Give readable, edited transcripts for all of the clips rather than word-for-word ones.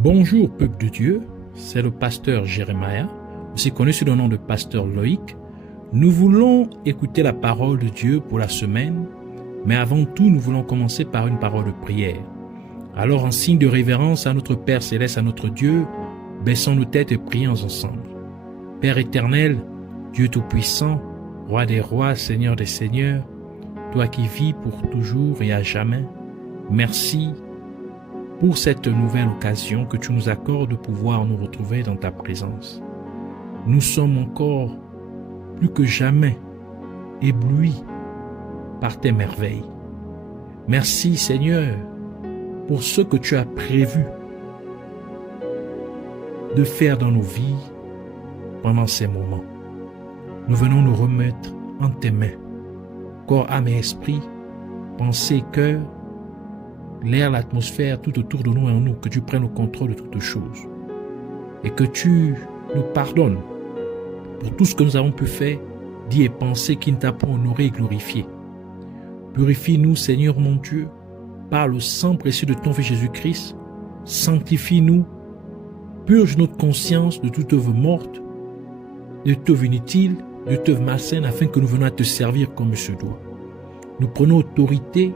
Bonjour peuple de Dieu, c'est le pasteur Jérémia, aussi connu sous le nom de pasteur Loïc. Nous voulons écouter la parole de Dieu pour la semaine, mais avant tout nous voulons commencer par une parole de prière. Alors en signe de révérence à notre Père Céleste, à notre Dieu, baissons nos têtes et prions ensemble. Père éternel, Dieu Tout-Puissant, Roi des rois, Seigneur des seigneurs, toi qui vis pour toujours et à jamais, merci pour cette nouvelle occasion que tu nous accordes de pouvoir nous retrouver dans ta présence. Nous sommes encore plus que jamais éblouis par tes merveilles. Merci Seigneur pour ce que tu as prévu de faire dans nos vies pendant ces moments. Nous venons nous remettre en tes mains, corps, âme et esprit, pensée, cœur, l'air, l'atmosphère, tout autour de nous et en nous, que tu prennes le contrôle de toutes choses et que tu nous pardonnes pour tout ce que nous avons pu faire, dire et penser qui ne t'a pas honoré et glorifié. Purifie-nous, Seigneur mon Dieu, par le sang précieux de ton Fils Jésus-Christ. Sanctifie-nous, purge notre conscience de toute œuvre morte, de toute œuvre inutile, de toute œuvre malsaine, afin que nous venions à te servir comme il se doit. Nous prenons autorité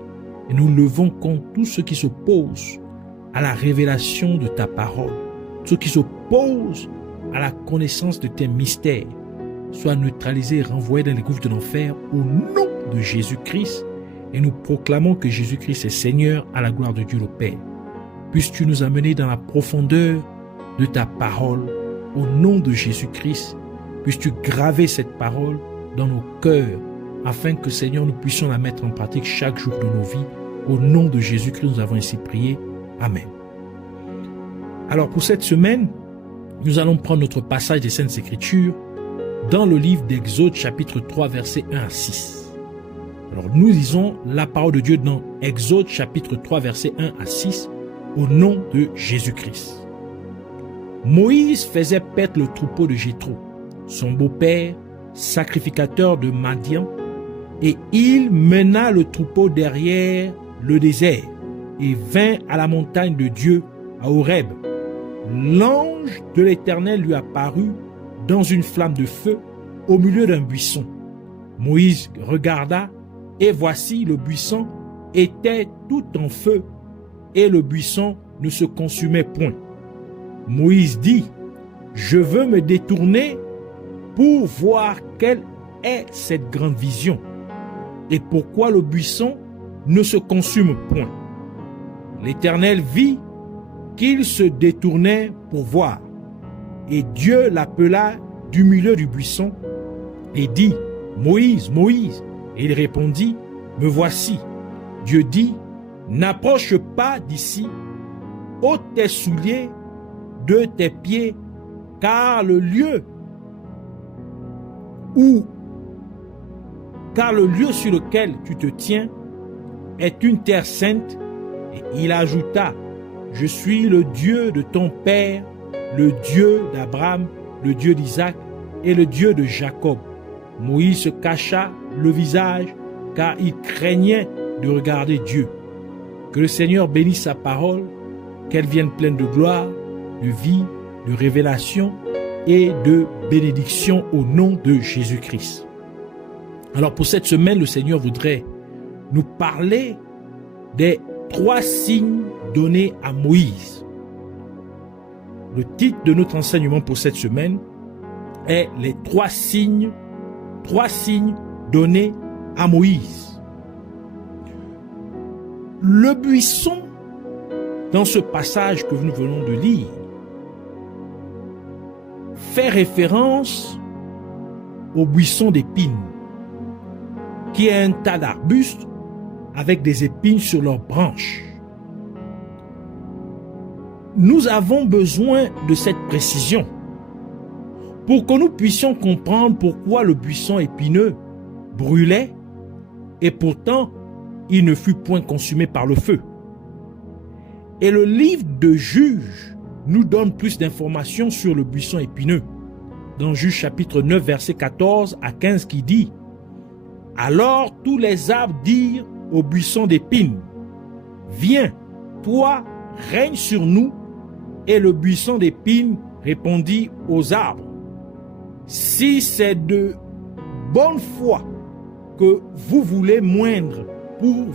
et nous levons contre tout ce qui s'oppose à la révélation de ta parole, ce qui s'oppose à la connaissance de tes mystères, soit neutralisé et renvoyé dans les gouffres de l'enfer au nom de Jésus-Christ, et nous proclamons que Jésus-Christ est Seigneur à la gloire de Dieu le Père. Puisses-tu nous amener dans la profondeur de ta parole au nom de Jésus-Christ. Puisses-tu graver cette parole dans nos cœurs afin que, Seigneur, nous puissions la mettre en pratique chaque jour de nos vies. Au nom de Jésus-Christ, nous avons ainsi prié. Amen. Alors, pour cette semaine, nous allons prendre notre passage des Saintes Écritures dans le livre d'Exode, chapitre 3, versets 1 à 6. Alors, nous lisons la parole de Dieu dans Exode, chapitre 3, versets 1 à 6, au nom de Jésus-Christ. Moïse faisait paître le troupeau de Jéthro, son beau-père, sacrificateur de Madian, et il mena le troupeau derrière le désert et vint à la montagne de Dieu, à Horeb. L'ange de l'Éternel lui apparut dans une flamme de feu au milieu d'un buisson. Moïse regarda et voici le buisson était tout en feu et le buisson ne se consumait point. Moïse dit, « Je veux me détourner pour voir quelle est cette grande vision et pourquoi le buisson ne se consume point. » L'Éternel vit qu'il se détournait pour voir. Et Dieu l'appela du milieu du buisson et dit, « Moïse, Moïse !» Et il répondit, « Me voici. » Dieu dit, « N'approche pas d'ici, ôte tes souliers de tes pieds, car le lieu sur lequel tu te tiens est une terre sainte. » Et il ajouta, « Je suis le Dieu de ton père, le Dieu d'Abraham, le Dieu d'Isaac et le Dieu de Jacob. » Moïse se cacha le visage, car il craignait de regarder Dieu. Que le Seigneur bénisse sa parole, qu'elle vienne pleine de gloire, de vie, de révélation et de bénédiction au nom de Jésus-Christ. Alors pour cette semaine, le Seigneur voudrait nous parler des 3 signes donnés à Moïse. Le titre de notre enseignement pour cette semaine est les 3 signes donnés à Moïse. Le buisson, dans ce passage que nous venons de lire, fait référence au buisson d'épines, qui est un tas d'arbustes avec des épines sur leurs branches. Nous avons besoin de cette précision pour que nous puissions comprendre pourquoi le buisson épineux brûlait et pourtant il ne fut point consumé par le feu. Et le livre de Juges nous donne plus d'informations sur le buisson épineux. Dans Juges chapitre 9 verset 14 à 15 qui dit, « Alors tous les arbres dirent au buisson d'épines, « Viens, toi, règne sur nous, et le buisson d'épines répondit aux arbres, si c'est de bonne foi que vous voulez moindre pour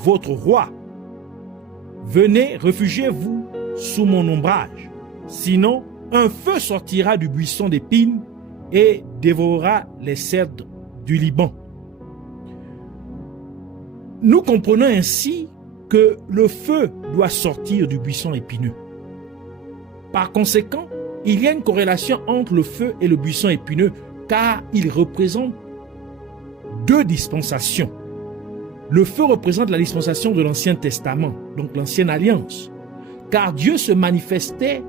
votre roi, venez, réfugiez-vous sous mon ombrage. Sinon, un feu sortira du buisson d'épines et dévorera les cèdres du Liban. Nous comprenons ainsi que le feu doit sortir du buisson épineux. Par conséquent, il y a une corrélation entre le feu et le buisson épineux, car ils représentent deux dispensations. Le feu représente la dispensation de l'Ancien Testament, donc l'Ancienne Alliance, car Dieu se manifestait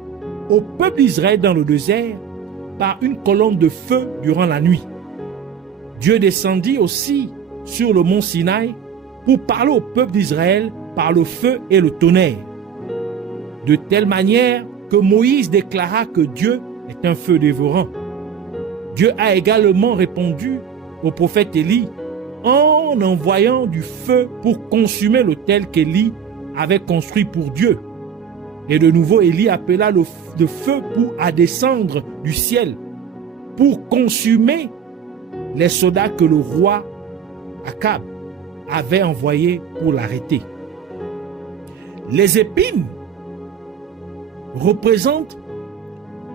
au peuple d'Israël dans le désert par une colonne de feu durant la nuit. Dieu descendit aussi sur le mont Sinaï pour parler au peuple d'Israël par le feu et le tonnerre, de telle manière que Moïse déclara que Dieu est un feu dévorant. Dieu a également répondu au prophète Élie en envoyant du feu pour consumer l'autel qu'Élie avait construit pour Dieu. Et de nouveau, Élie appela le feu à descendre du ciel pour consumer les soldats que le roi Akab avait envoyés pour l'arrêter. Les épines représentent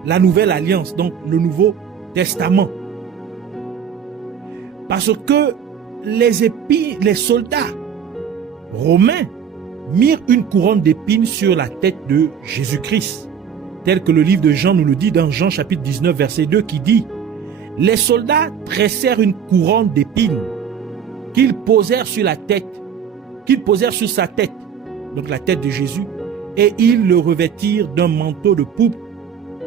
la nouvelle alliance, donc le Nouveau Testament. Parce que les soldats romains mirent une couronne d'épines sur la tête de Jésus-Christ, tel que le livre de Jean nous le dit dans Jean chapitre 19 verset 2 qui dit « Les soldats tressèrent une couronne d'épines qu'ils posèrent sur sa tête, donc la tête de Jésus, et ils le revêtirent d'un manteau de pourpre,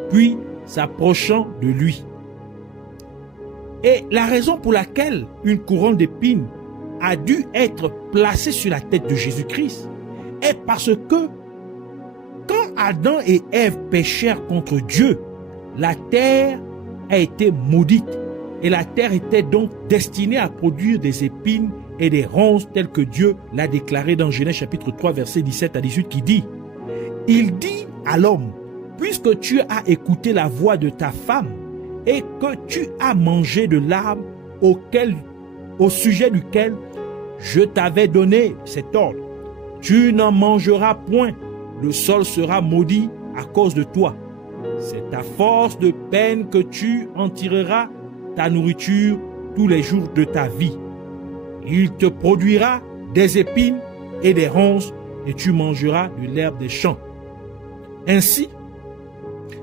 puis s'approchant de lui. » Et la raison pour laquelle une couronne d'épines a dû être placée sur la tête de Jésus-Christ est parce que quand Adam et Ève péchèrent contre Dieu, la terre a été maudite et la terre était donc destinée à produire des épines et des ronces telles que Dieu l'a déclaré dans Genèse chapitre 3 verset 17 à 18 qui dit « Il dit à l'homme, puisque tu as écouté la voix de ta femme et que tu as mangé de l'arbre au sujet duquel je t'avais donné cet ordre, tu n'en mangeras point, le sol sera maudit à cause de toi. C'est à force de peine que tu en tireras ta nourriture tous les jours de ta vie. Il te produira des épines et des ronces et tu mangeras de l'herbe des champs. » Ainsi,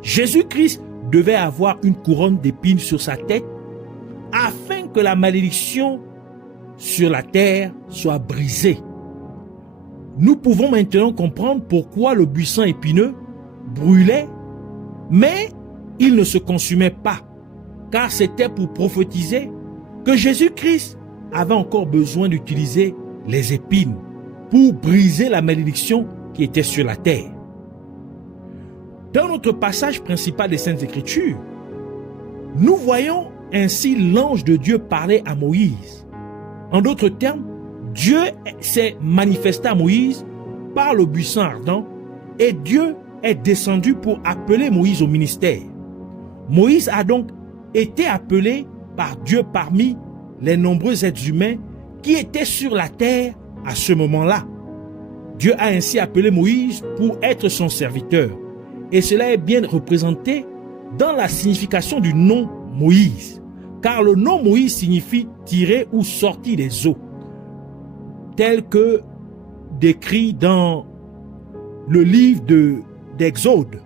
Jésus-Christ devait avoir une couronne d'épines sur sa tête afin que la malédiction sur la terre soit brisée. Nous pouvons maintenant comprendre pourquoi le buisson épineux brûlait, mais il ne se consumait pas, car c'était pour prophétiser que Jésus-Christ avait encore besoin d'utiliser les épines pour briser la malédiction qui était sur la terre. Dans notre passage principal des Saintes Écritures, nous voyons ainsi l'ange de Dieu parler à Moïse. En d'autres termes, Dieu s'est manifesté à Moïse par le buisson ardent et Dieu est descendu pour appeler Moïse au ministère. Moïse a donc été appelé par Dieu parmi les nombreux êtres humains qui étaient sur la terre à ce moment-là. Dieu a ainsi appelé Moïse pour être son serviteur. Et cela est bien représenté dans la signification du nom Moïse. Car le nom Moïse signifie tirer ou sortir des eaux. Tel que décrit dans le livre d'Exode.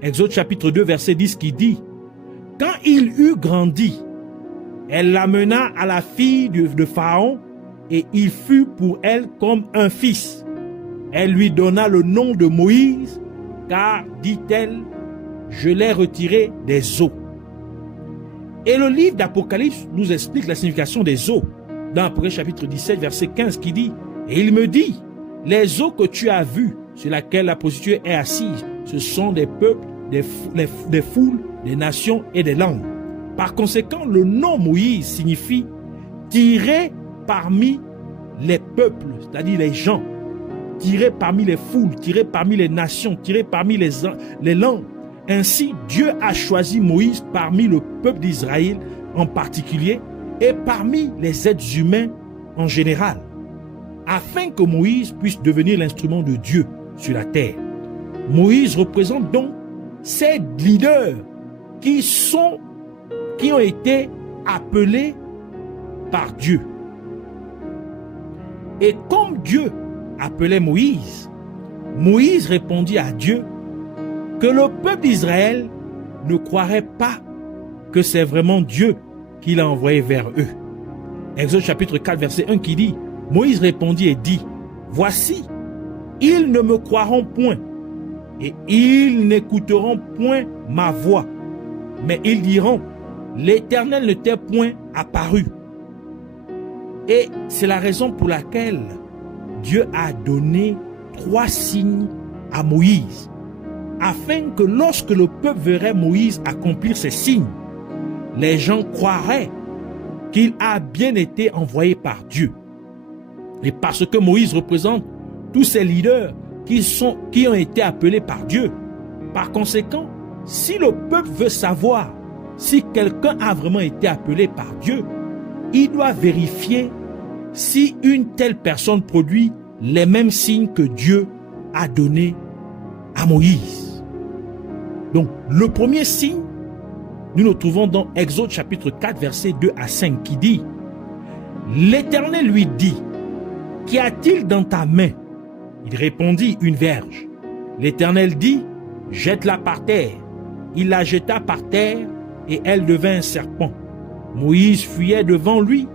Exode chapitre 2 verset 10 qui dit « Quand il eut grandi, elle l'amena à la fille de Pharaon et il fut pour elle comme un fils. Elle lui donna le nom de Moïse, car, dit-elle, je l'ai retiré des eaux. » Et le livre d'Apocalypse nous explique la signification des eaux. Dans Apocalypse chapitre 17, verset 15, qui dit « Et il me dit, les eaux que tu as vues, sur laquelle la prostituée est assise, ce sont des peuples, des foules, des nations et des langues. » Par conséquent, le nom Moïse signifie « tirer parmi les peuples », c'est-à-dire les gens. tiré parmi les foules, tiré parmi les nations, tiré parmi les langues. Ainsi, Dieu a choisi Moïse parmi le peuple d'Israël en particulier et parmi les êtres humains en général, afin que Moïse puisse devenir l'instrument de Dieu sur la terre. Moïse représente donc ces leaders qui ont été appelés par Dieu. Et comme Dieu appelait Moïse, Moïse répondit à Dieu que le peuple d'Israël ne croirait pas que c'est vraiment Dieu qui l'a envoyé vers eux. Exode chapitre 4, verset 1 qui dit, Moïse répondit et dit, voici, ils ne me croiront point et ils n'écouteront point ma voix, mais ils diront, l'Éternel ne t'est point apparu. Et c'est la raison pour laquelle Dieu a donné 3 signes à Moïse, afin que lorsque le peuple verrait Moïse accomplir ces signes, les gens croiraient qu'il a bien été envoyé par Dieu. Et parce que Moïse représente tous ces leaders qui ont été appelés par Dieu, par conséquent, si le peuple veut savoir si quelqu'un a vraiment été appelé par Dieu, il doit vérifier si une telle personne produit les mêmes signes que Dieu a donnés à Moïse. Donc, le premier signe, nous nous trouvons dans Exode chapitre 4, versets 2 à 5, qui dit, l'Éternel lui dit, qu'y a-t-il dans ta main? Il répondit, une verge. L'Éternel dit, jette-la par terre. Il la jeta par terre et elle devint un serpent. Moïse fuyait devant lui.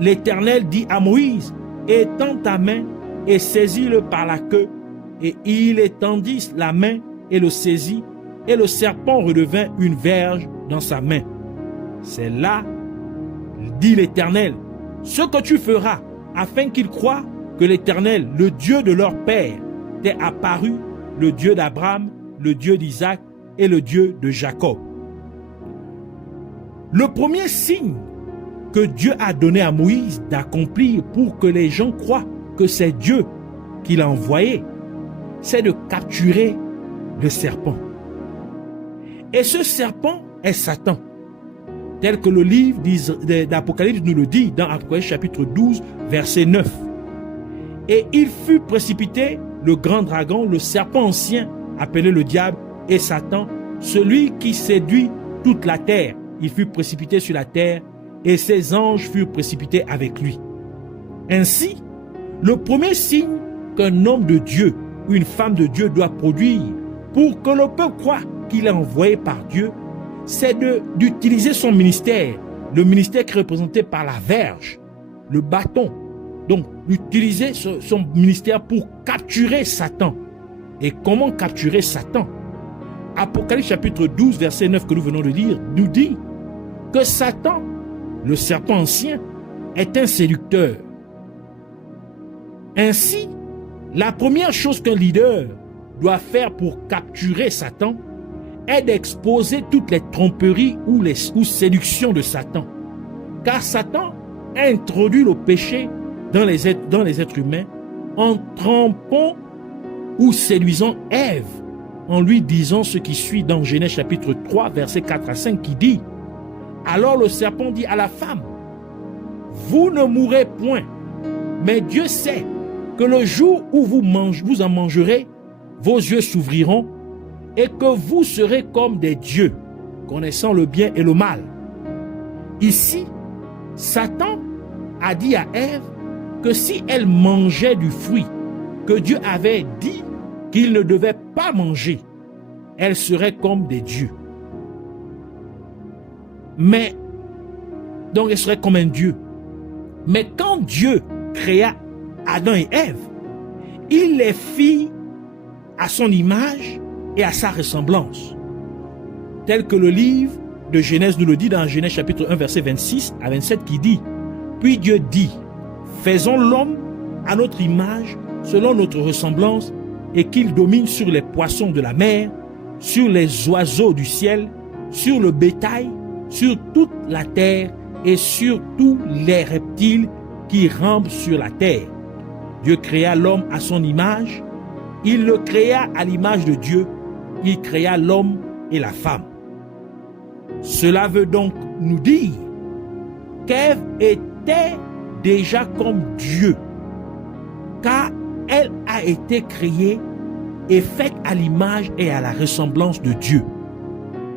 L'Éternel dit à Moïse, étends ta main et saisis-le par la queue. Et il étendit la main et le saisit, et le serpent redevint une verge dans sa main. C'est là, dit l'Éternel, ce que tu feras, afin qu'ils croient que l'Éternel, le Dieu de leur père, t'est apparu, le Dieu d'Abraham, le Dieu d'Isaac et le Dieu de Jacob. Le premier signe que Dieu a donné à Moïse d'accomplir pour que les gens croient que c'est Dieu qui l'a envoyé, c'est de capturer le serpent. Et ce serpent est Satan, tel que le livre d'Apocalypse nous le dit dans Apocalypse chapitre 12, verset 9. Et il fut précipité, le grand dragon, le serpent ancien, appelé le diable et Satan, celui qui séduit toute la terre. Il fut précipité sur la terre et ses anges furent précipités avec lui. Ainsi, le premier signe qu'un homme de Dieu ou une femme de Dieu doit produire pour que le peuple croie qu'il est envoyé par Dieu, c'est d'utiliser son ministère, le ministère qui est représenté par la verge, le bâton. Donc, utiliser son ministère pour capturer Satan. Et comment capturer Satan? Apocalypse chapitre 12, verset 9 que nous venons de lire, nous dit que Satan, le serpent ancien, est un séducteur. Ainsi, la première chose qu'un leader doit faire pour capturer Satan est d'exposer toutes les tromperies ou séductions de Satan. Car Satan a introduit le péché dans les êtres humains en trompant ou séduisant Ève, en lui disant ce qui suit dans Genèse chapitre 3, versets 4 à 5, qui dit, alors le serpent dit à la femme, vous ne mourrez point, mais Dieu sait que le jour où vous en mangerez, vos yeux s'ouvriront et que vous serez comme des dieux, connaissant le bien et le mal. Ici, Satan a dit à Ève que si elle mangeait du fruit que Dieu avait dit qu'il ne devait pas manger, elle serait comme des dieux. Mais, donc elle serait comme un dieu. Mais quand Dieu créa Adam et Ève, il les fit à son image et à sa ressemblance. Tel que le livre de Genèse nous le dit dans Genèse chapitre 1, verset 26 à 27 qui dit, puis Dieu dit, faisons l'homme à notre image, selon notre ressemblance, et qu'il domine sur les poissons de la mer, sur les oiseaux du ciel, sur le bétail, sur toute la terre et sur tous les reptiles qui rampent sur la terre. Dieu créa l'homme à son image. Il le créa à l'image de Dieu. Il créa l'homme et la femme. Cela veut donc nous dire qu'Ève était déjà comme Dieu, car elle a été créée et faite à l'image et à la ressemblance de Dieu.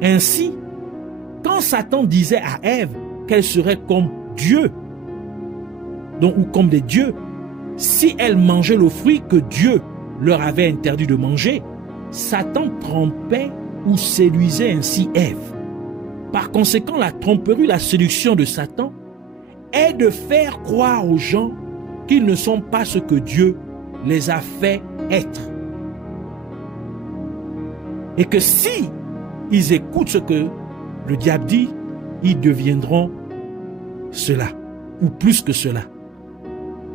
Ainsi, quand Satan disait à Ève qu'elle serait comme Dieu, donc, ou comme des dieux, si elle mangeait le fruit que Dieu leur avait interdit de manger, Satan trompait ou séduisait ainsi Ève. Par conséquent, la tromperie, la séduction de Satan est de faire croire aux gens qu'ils ne sont pas ce que Dieu les a fait être. Et que si ils écoutent ce que le diable dit, ils deviendront cela, ou plus que cela.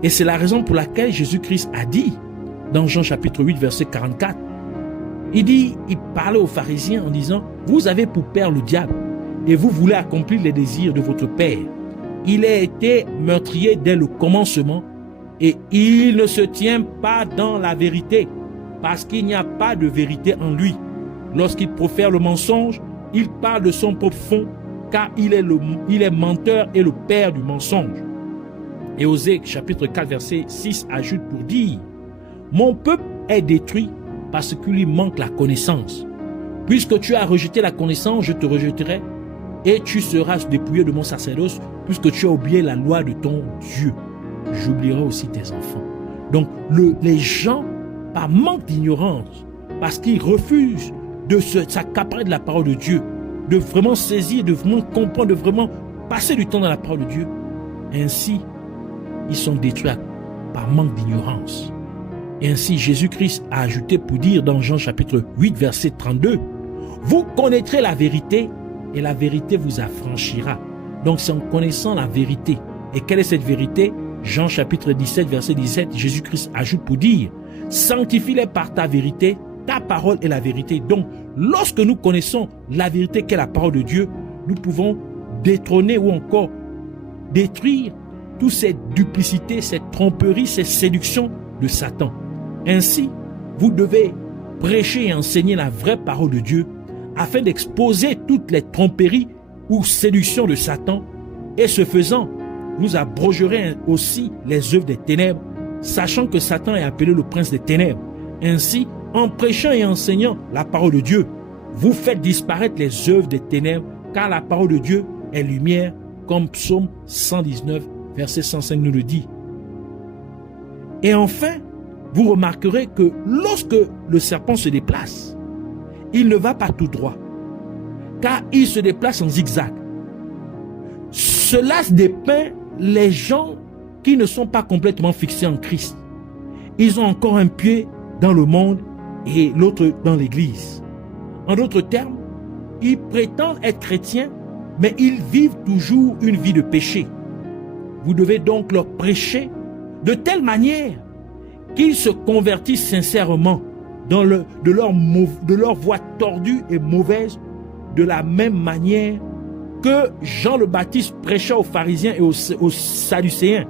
Et c'est la raison pour laquelle Jésus-Christ a dit, dans Jean chapitre 8, verset 44, il parlait aux pharisiens en disant, vous avez pour père le diable, et vous voulez accomplir les désirs de votre père. Il a été meurtrier dès le commencement, et il ne se tient pas dans la vérité, parce qu'il n'y a pas de vérité en lui. Lorsqu'il profère le mensonge, il parle de son propre fond, car il est menteur et le père du mensonge. Et Osée chapitre 4 verset 6 ajoute pour dire, mon peuple est détruit parce qu'il lui manque la connaissance. Puisque tu as rejeté la connaissance, je te rejetterai et tu seras dépouillé de mon sacerdoce, puisque tu as oublié la loi de ton Dieu. J'oublierai aussi tes enfants. Donc les gens, par manque d'ignorance, parce qu'ils refusent de s'accaparer de la parole de Dieu, de vraiment saisir, de vraiment comprendre, de vraiment passer du temps dans la parole de Dieu, ainsi ils sont détruits par manque d'ignorance. Et ainsi Jésus-Christ a ajouté pour dire dans Jean chapitre 8 verset 32, vous connaîtrez la vérité et la vérité vous affranchira. Donc c'est en connaissant la vérité. Et quelle est cette vérité? Jean chapitre 17 verset 17, Jésus-Christ ajoute pour dire, sanctifie-les par ta vérité, ta parole est la vérité. Donc lorsque nous connaissons la vérité qu'est la parole de Dieu, nous pouvons détrôner ou encore détruire toutes ces duplicités, ces tromperies, ces séductions de Satan. Ainsi, vous devez prêcher et enseigner la vraie parole de Dieu afin d'exposer toutes les tromperies ou séductions de Satan, et ce faisant, vous abrogerez aussi les œuvres des ténèbres, sachant que Satan est appelé le prince des ténèbres. Ainsi, en prêchant et enseignant la parole de Dieu, vous faites disparaître les œuvres des ténèbres, car la parole de Dieu est lumière, comme Psaume 119, verset 105 nous le dit. Et enfin, vous remarquerez que lorsque le serpent se déplace, il ne va pas tout droit, car il se déplace en zigzag. Cela dépeint les gens qui ne sont pas complètement fixés en Christ. Ils ont encore un pied dans le monde et l'autre dans l'église. En d'autres termes, ils prétendent être chrétiens, mais ils vivent toujours une vie de péché. Vous devez donc leur prêcher de telle manière qu'ils se convertissent sincèrement de leur voie tordue et mauvaise, de la même manière que Jean le Baptiste prêchait aux pharisiens et aux sadducéens,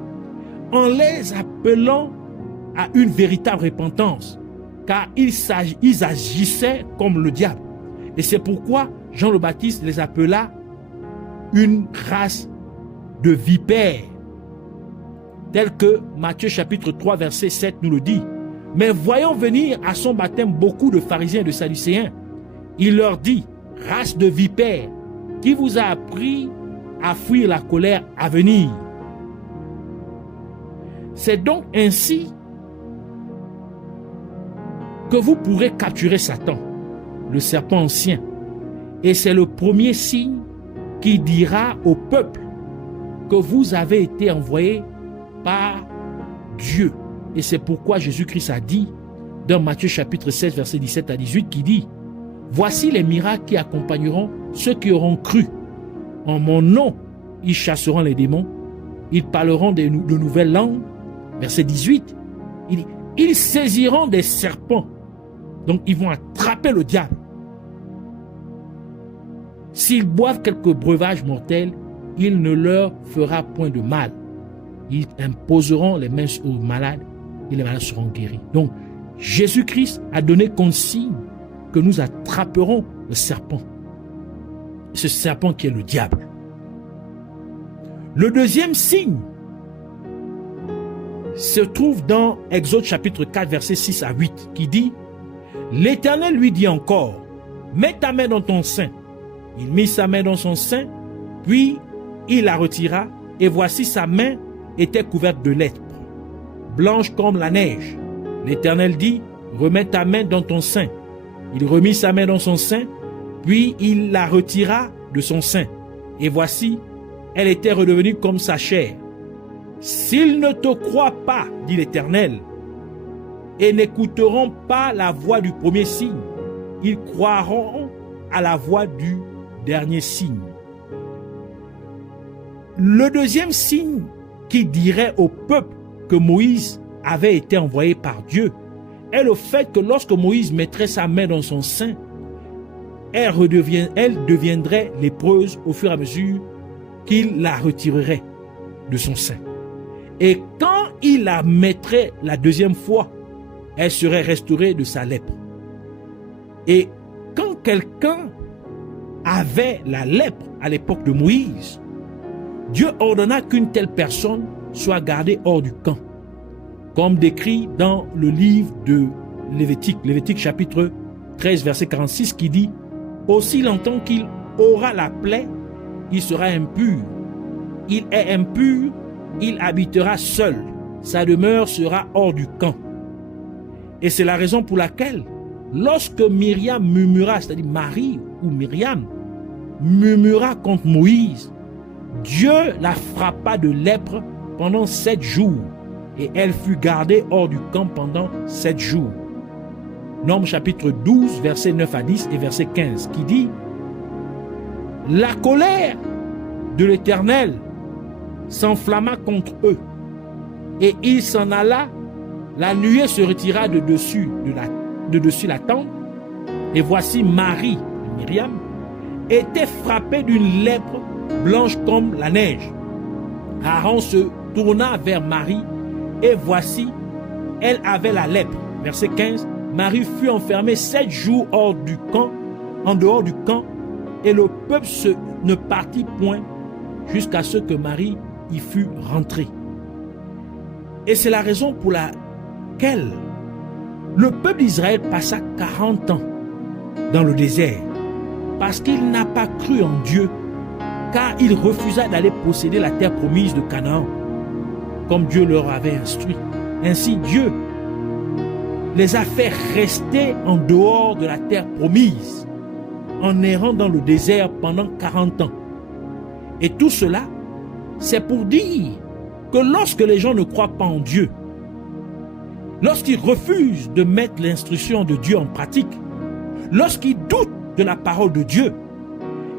en les appelant à une véritable repentance, car ils agissaient comme le diable. Et c'est pourquoi Jean le Baptiste les appela une race de vipères, tel que Matthieu chapitre 3 verset 7 nous le dit. Mais voyant venir à son baptême beaucoup de pharisiens et de sadducéens, il leur dit, race de vipères, qui vous a appris à fuir la colère à venir. C'est donc ainsi que vous pourrez capturer Satan, le serpent ancien. Et c'est le premier signe qui dira au peuple que vous avez été envoyés par Dieu. Et c'est pourquoi Jésus-Christ a dit dans Matthieu chapitre 16 verset 17 à 18 qui dit, voici les miracles qui accompagneront ceux qui auront cru. En mon nom, ils chasseront les démons, ils parleront de nouvelles langues. Verset 18, il dit, ils saisiront des serpents. Donc ils vont attraper le diable. S'ils boivent quelques breuvages mortels, il ne leur fera point de mal. Ils imposeront les mains aux malades et les malades seront guéris. Donc, Jésus-Christ a donné consigne que nous attraperons le serpent. Ce serpent qui est le diable. Le deuxième signe se trouve dans Exode chapitre 4, versets 6 à 8, qui dit « L'Éternel lui dit encore, mets ta main dans ton sein. Il mit sa main dans son sein, puis il la retira, et voici sa main était couverte de lèpre, blanche comme la neige. L'Éternel dit, remets ta main dans ton sein. Il remit sa main dans son sein, puis il la retira de son sein. Et voici, elle était redevenue comme sa chair. S'ils ne te croient pas, dit l'Éternel, et n'écouteront pas la voix du premier signe, ils croiront à la voix du dernier signe. Le deuxième signe qui dirait au peuple que Moïse avait été envoyé par Dieu est le fait que lorsque Moïse mettrait sa main dans son sein, elle deviendrait lépreuse au fur et à mesure qu'il la retirerait de son sein. Et quand il la mettrait la deuxième fois, elle serait restaurée de sa lèpre. Et quand quelqu'un avait la lèpre à l'époque de Moïse, Dieu ordonna qu'une telle personne soit gardée hors du camp, comme décrit dans le livre de Lévitique chapitre 13, verset 46, qui dit « Aussi longtemps qu'il aura la plaie, il sera impur. Il est impur, il habitera seul. Sa demeure sera hors du camp. » Et c'est la raison pour laquelle, lorsque Myriam murmura, c'est-à-dire Marie ou Myriam, murmura contre Moïse, Dieu la frappa de lèpre pendant 7 jours et elle fut gardée hors du camp pendant 7 jours. Nombres chapitre 12, versets 9 à 10 et verset 15 qui dit « La colère de l'Éternel s'enflamma contre eux et il s'en alla, la nuée se retira de dessus la tente et voici Marie, Myriam, était frappée d'une lèpre blanche comme la neige. Aaron se tourna vers Marie et voici, elle avait la lèpre. Verset 15, Marie fut enfermée 7 jours en dehors du camp et le peuple ne partit point jusqu'à ce que Marie y fût rentrée. Et c'est la raison pour laquelle le peuple d'Israël passa 40 ans dans le désert, parce qu'il n'a pas cru en Dieu, car il refusa d'aller posséder la terre promise de Canaan, comme Dieu leur avait instruit. Ainsi, Dieu les a fait rester en dehors de la terre promise, en errant dans le désert pendant 40 ans. Et tout cela, c'est pour dire que lorsque les gens ne croient pas en Dieu, lorsqu'ils refusent de mettre l'instruction de Dieu en pratique, lorsqu'ils doutent de la parole de Dieu,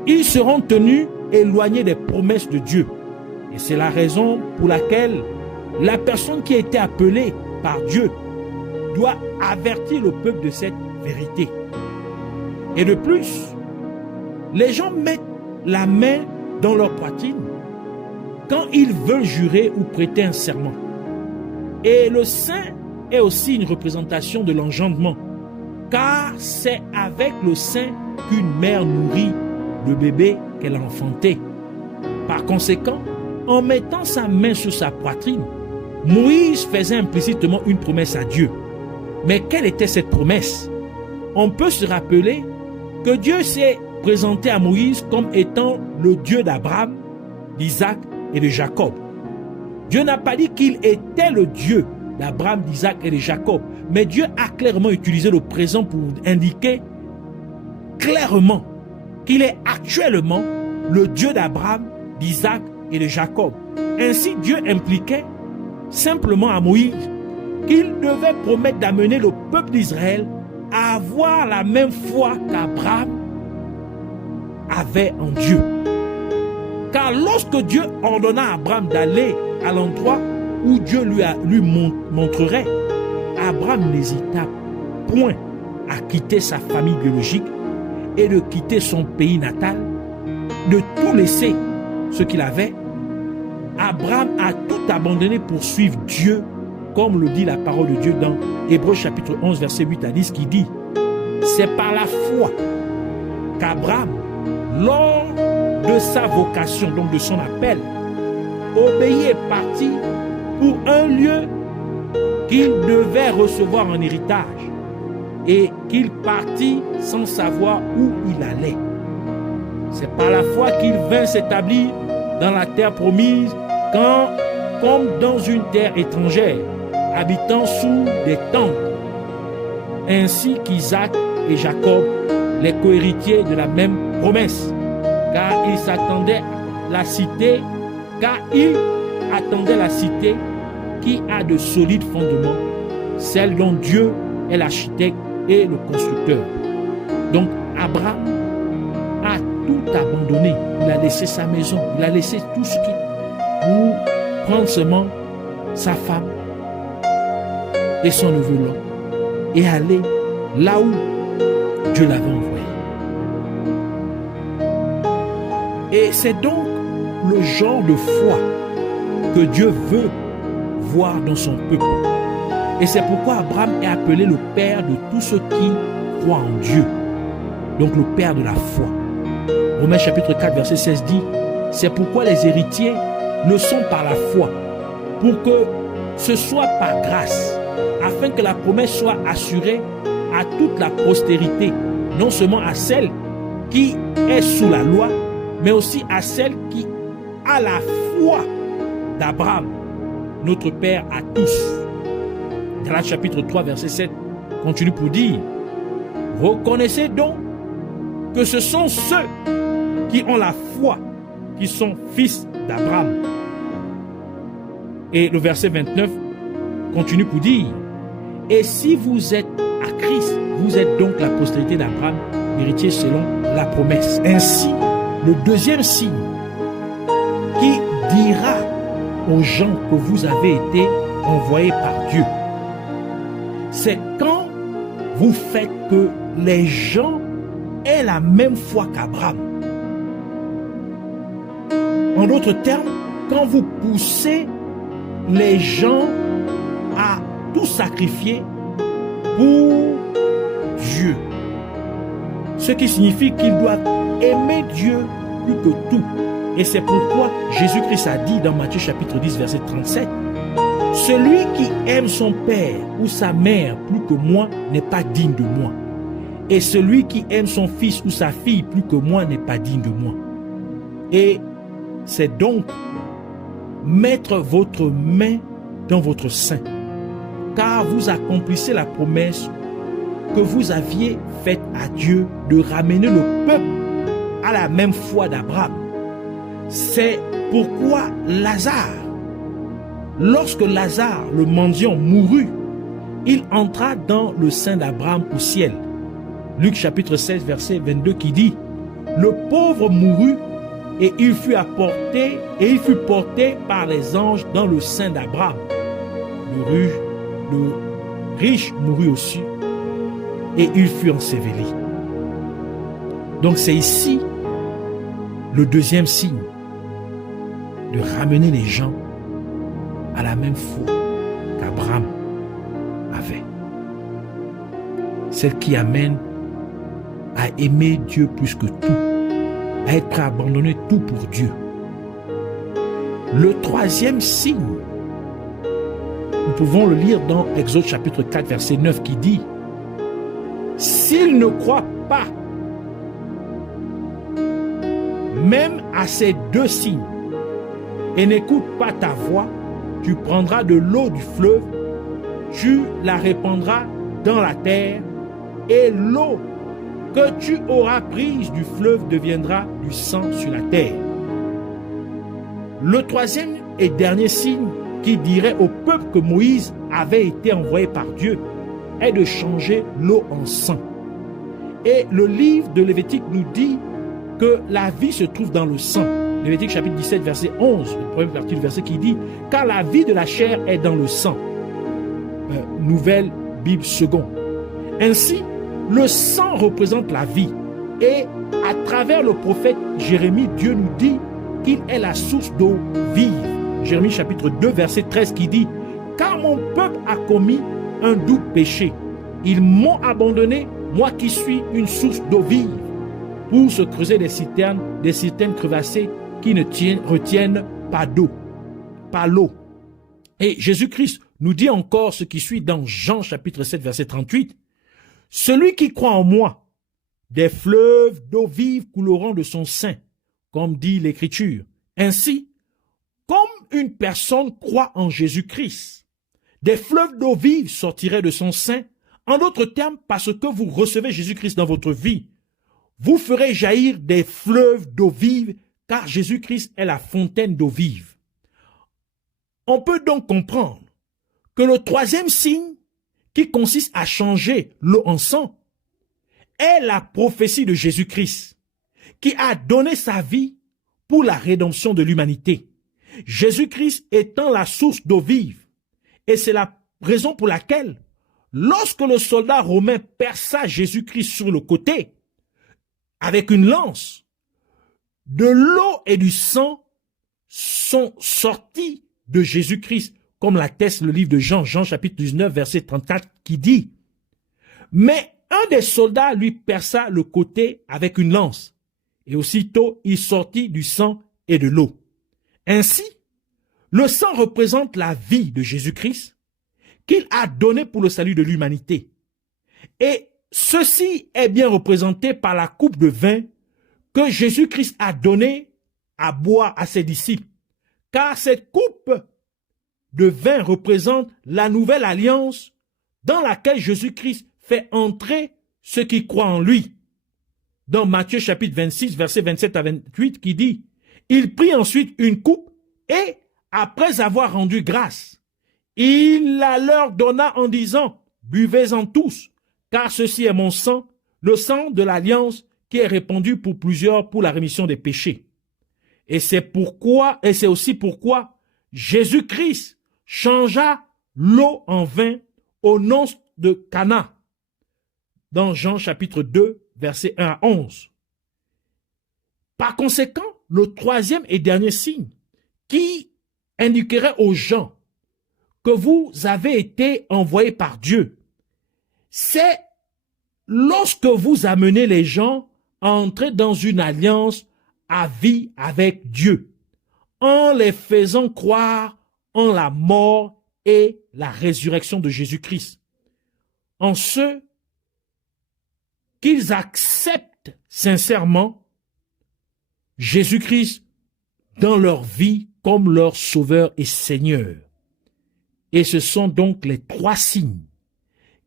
ils seront tenus éloignés des promesses de Dieu. Et c'est la raison pour laquelle la personne qui a été appelée par Dieu doit avertir le peuple de cette vérité. Et de plus, les gens mettent la main dans leur poitrine quand ils veulent jurer ou prêter un serment. Et le sein est aussi une représentation de l'engendrement, car c'est avec le sein qu'une mère nourrit le bébé qu'elle a enfanté. Par conséquent, en mettant sa main sur sa poitrine, Moïse faisait implicitement une promesse à Dieu. Mais quelle était cette promesse? On peut se rappeler que Dieu s'est présenté à Moïse comme étant le Dieu d'Abraham, d'Isaac et de Jacob. Dieu n'a pas dit qu'il était le Dieu d'Abraham, d'Isaac et de Jacob, mais Dieu a clairement utilisé le présent pour indiquer clairement qu'il est actuellement le Dieu d'Abraham, d'Isaac et de Jacob. Ainsi, Dieu impliquait simplement à Moïse qu'il devait promettre d'amener le peuple d'Israël à avoir la même foi qu'Abraham avait en Dieu. Car lorsque Dieu ordonna à Abraham d'aller à l'endroit où Dieu lui montrerait, Abraham n'hésita point à quitter sa famille biologique et de quitter son pays natal, de tout laisser ce qu'il avait. Abraham a tout abandonné pour suivre Dieu comme le dit la parole de Dieu dans Hébreux chapitre 11, verset 8 à 10, qui dit, c'est par la foi qu'Abraham, lors de sa vocation, donc de son appel, obéit et parti pour un lieu qu'il devait recevoir en héritage et qu'il partit sans savoir où il allait. C'est par la foi qu'il vint s'établir dans la terre promise, quand, comme dans une terre étrangère, habitant sous des tentes, ainsi qu'Isaac et Jacob, les cohéritiers de la même promesse, car il attendait la cité qui a de solides fondements, celle dont Dieu est l'architecte et le constructeur. Donc Abraham a tout abandonné. Il a laissé sa maison, il a laissé tout ce qu'il pour prendre seulement sa femme et son neveu Lot et aller là où Dieu l'avait envoyé. Et c'est donc le genre de foi que Dieu veut voir dans son peuple. Et c'est pourquoi Abraham est appelé le père de tous ceux qui croient en Dieu. Donc le père de la foi. Romains chapitre 4 verset 16 dit, c'est pourquoi les héritiers le sont par la foi, pour que ce soit par grâce, afin que la promesse soit assurée à toute la postérité, non seulement à celle qui est sous la loi, mais aussi à celle qui a la foi d'Abraham, notre Père à tous. Galates chapitre 3 verset 7 continue pour dire, reconnaissez donc que ce sont ceux qui ont la foi qui sont fils d'Abraham. Et le verset 29 continue pour dire, et si vous êtes à Christ, vous êtes donc la postérité d'Abraham, héritier selon la promesse. Ainsi, le deuxième signe qui dira aux gens que vous avez été envoyés par Dieu, c'est quand vous faites que les gens aient la même foi qu'Abraham. En d'autres termes, quand vous poussez les gens à tout sacrifier pour Dieu, ce qui signifie qu'ils doivent aimer Dieu plus que tout. Et c'est pourquoi Jésus-Christ a dit dans Matthieu chapitre 10 verset 37, celui qui aime son père ou sa mère plus que moi n'est pas digne de moi. Et celui qui aime son fils ou sa fille plus que moi n'est pas digne de moi. Et c'est donc mettre votre main dans votre sein, car vous accomplissez la promesse que vous aviez faite à Dieu de ramener le peuple à la même foi d'Abraham. C'est pourquoi Lazare, lorsque Lazare, le mendiant, mourut, il entra dans le sein d'Abraham au ciel. Luc chapitre 16 verset 22 qui dit, le pauvre mourut et il fut porté par les anges dans le sein d'Abraham. Le riche mourut aussi et il fut enseveli. Donc c'est ici le deuxième signe de ramener les gens à la même foi qu'Abraham avait. Celle qui amène à aimer Dieu plus que tout, à être prêt à abandonner tout pour Dieu. Le troisième signe, nous pouvons le lire dans Exode chapitre 4 verset 9 qui dit, s'ils ne croient pas même à ces deux signes et n'écoutent pas ta voix, tu prendras de l'eau du fleuve, tu la répandras dans la terre et l'eau que tu auras prise du fleuve deviendra du sang sur la terre. Le troisième et dernier signe qui dirait au peuple que Moïse avait été envoyé par Dieu est de changer l'eau en sang. Et le livre de Lévitique nous dit que la vie se trouve dans le sang. Lévitique chapitre 17 verset 11, la première partie du verset qui dit « Car la vie de la chair est dans le sang ». Nouvelle Bible seconde. Ainsi, le sang représente la vie. Et à travers le prophète Jérémie, Dieu nous dit qu'il est la source d'eau vive. Jérémie chapitre 2 verset 13 qui dit « Car car mon peuple a commis un doux péché. Ils m'ont abandonné, moi qui suis une source d'eau vive, pour se creuser des citernes crevassées qui ne retiennent pas d'eau, pas l'eau. Et Jésus-Christ nous dit encore ce qui suit dans Jean chapitre 7, verset 38. « Celui qui croit en moi, des fleuves d'eau vive couleront de son sein, comme dit l'Écriture. Ainsi, comme une personne croit en Jésus-Christ, des fleuves d'eau vive sortiraient de son sein. En d'autres termes, parce que vous recevez Jésus-Christ dans votre vie, vous ferez jaillir des fleuves d'eau vive, car Jésus-Christ est la fontaine d'eau vive. » On peut donc comprendre que le troisième signe, qui consiste à changer l'eau en sang, est la prophétie de Jésus-Christ, qui a donné sa vie pour la rédemption de l'humanité. Jésus-Christ étant la source d'eau vive. Et c'est la raison pour laquelle, lorsque le soldat romain perça Jésus-Christ sur le côté, avec une lance, de l'eau et du sang sont sortis de Jésus-Christ, comme l'atteste le livre de Jean, Jean chapitre 19, verset 34, qui dit « Mais un des soldats lui perça le côté avec une lance, et aussitôt il sortit du sang et de l'eau. » Ainsi, le sang représente la vie de Jésus-Christ qu'il a donnée pour le salut de l'humanité. Et ceci est bien représenté par la coupe de vin que Jésus-Christ a donnée à boire à ses disciples. Car cette coupe de vin représente la nouvelle alliance dans laquelle Jésus-Christ fait entrer ceux qui croient en lui. Dans Matthieu chapitre 26, versets 27 à 28, qui dit « Il prit ensuite une coupe et, après avoir rendu grâce, il la leur donna en disant « Buvez-en tous, car ceci est mon sang, le sang de l'alliance qui est répandu pour plusieurs pour la rémission des péchés. » Et c'est aussi pourquoi Jésus-Christ changea l'eau en vin au nom de Cana, dans Jean chapitre 2, versets 1 à 11. Par conséquent, le troisième et dernier signe qui indiquerait aux gens que vous avez été envoyés par Dieu, c'est lorsque vous amenez les gens à entrer dans une alliance à vie avec Dieu, en les faisant croire en la mort et la résurrection de Jésus-Christ, en ce qu'ils acceptent sincèrement Jésus-Christ dans leur vie comme leur Sauveur et Seigneur. Et ce sont donc les trois signes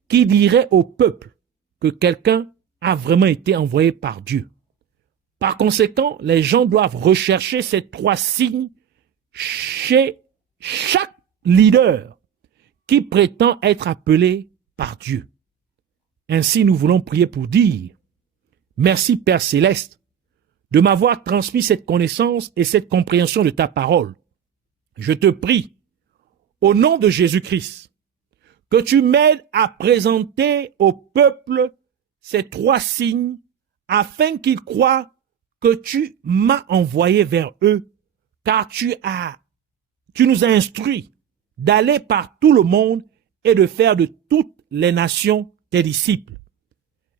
qui diraient au peuple que quelqu'un a vraiment été envoyé par Dieu. Par conséquent, les gens doivent rechercher ces trois signes chez chaque leader qui prétend être appelé par Dieu. Ainsi, nous voulons prier pour dire « Merci Père Céleste de m'avoir transmis cette connaissance et cette compréhension de ta parole. Je te prie, au nom de Jésus-Christ, que tu m'aides à présenter au peuple ces trois signes afin qu'ils croient que tu m'as envoyé vers eux, car tu nous as instruits d'aller par tout le monde et de faire de toutes les nations tes disciples.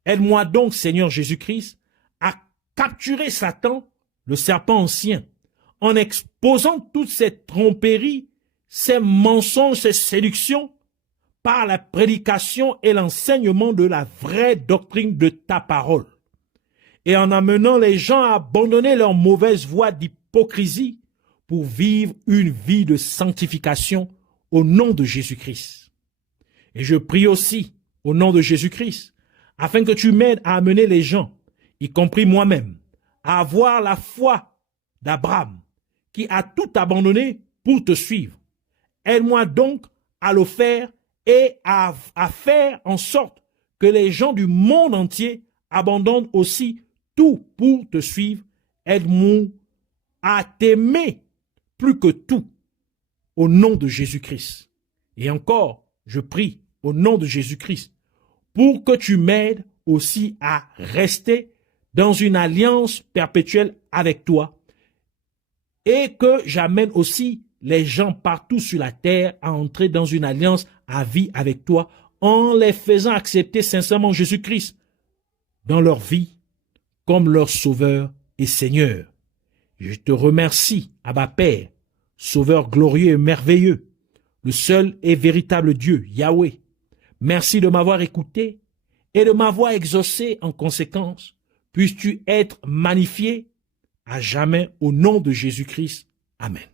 Aide-moi donc, Seigneur Jésus-Christ, à capturer Satan, le serpent ancien, en exposant toutes ces tromperies, ces mensonges, ces séductions, par la prédication et l'enseignement de la vraie doctrine de ta parole, et en amenant les gens à abandonner leur mauvaise voie d'hypocrisie pour vivre une vie de sanctification au nom de Jésus-Christ. Et je prie aussi, au nom de Jésus-Christ, afin que tu m'aides à amener les gens, y compris moi-même, à avoir la foi d'Abraham, qui a tout abandonné pour te suivre. Aide-moi donc à le faire et à faire en sorte que les gens du monde entier abandonnent aussi tout pour te suivre. Aide-moi à t'aimer plus que tout au nom de Jésus-Christ. Et encore, je prie au nom de Jésus-Christ pour que tu m'aides aussi à rester dans une alliance perpétuelle avec toi et que j'amène aussi les gens partout sur la terre à entrer dans une alliance à vie avec toi en les faisant accepter sincèrement Jésus-Christ dans leur vie comme leur Sauveur et Seigneur. Je te remercie, Abba Père, Sauveur glorieux et merveilleux, le seul et véritable Dieu, Yahweh. Merci de m'avoir écouté et de m'avoir exaucé en conséquence. Puisses-tu être magnifié à jamais au nom de Jésus-Christ. Amen.